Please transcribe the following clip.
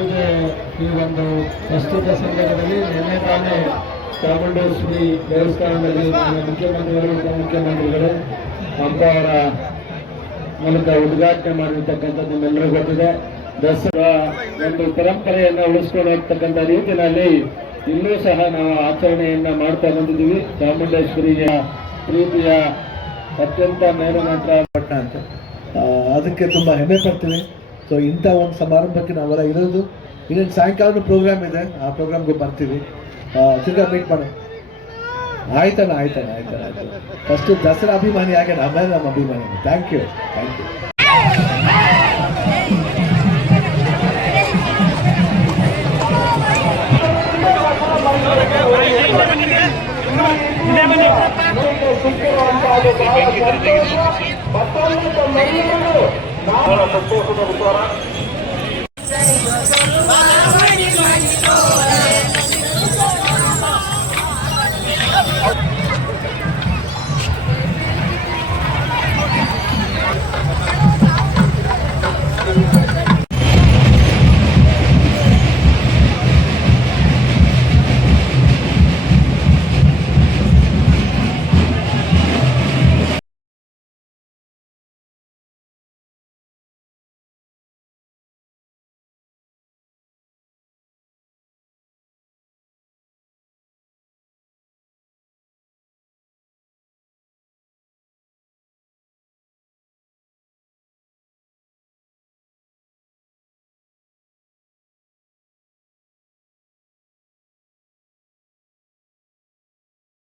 ಒಟ್ಟಿಗೆ ಈ ಒಂದು ಪ್ರಸ್ತುತ ಸಂದರ್ಭದಲ್ಲಿ ನಿನ್ನೆ ತಾನೇ ಚಾಮುಂಡೇಶ್ವರಿ ದೇವಸ್ಥಾನದಲ್ಲಿ ಮುಖ್ಯಮಂತ್ರಿಗಳು ಉಪಮುಖ್ಯಮಂತ್ರಿಗಳು ಹಬ್ಬ ಅವರ ಮೂಲಕ ಉದ್ಘಾಟನೆ ಮಾಡಿರ್ತಕ್ಕಂಥದ್ದು ನಿಮ್ಮೆಲ್ಲರಿಗೂ ಗೊತ್ತಿದೆ. ದಸರಾ ಒಂದು ಪರಂಪರೆಯನ್ನು ಉಳಿಸ್ಕೊಂಡು ಹೋಗ್ತಕ್ಕಂಥ ರೀತಿಯಲ್ಲಿ ಇಲ್ಲೂ ಸಹ ನಾವು ಆಚರಣೆಯನ್ನ ಮಾಡ್ತಾ ಬಂದಿದ್ದೀವಿ. ಚಾಮುಂಡೇಶ್ವರಿಯ ಪ್ರೀತಿಯ ಅತ್ಯಂತ ಮೇರುನಟ ಅಂತ ಅದಕ್ಕೆ ತುಂಬ ಹೆಮ್ಮೆ ಪಡ್ತೀವಿ. ಸೊ ಇಂಥ ಒಂದು ಸಮಾರಂಭಕ್ಕೆ ನಾವೆಲ್ಲ ಇರೋದು. ಇನ್ನೇನು ಸಾಯಂಕಾಲ ಪ್ರೋಗ್ರಾಮ್ ಇದೆ, ಆ ಪ್ರೋಗ್ರಾಮ್ಗೆ ಬರ್ತೀವಿ. ತಿರ್ಗಾ ಮೀಟ್ ಮಾಡೋಣ. ಆಯ್ತಣ್ಣ. ಫಸ್ಟು ದಸರಾ ಅಭಿಮಾನಿ ಆಗೋಣ, ಆಮೇಲೆ ನಮ್ಮ ಅಭಿಮಾನಿ. Thank you. ಸಂತೋಷದ ವಿಚಾರ.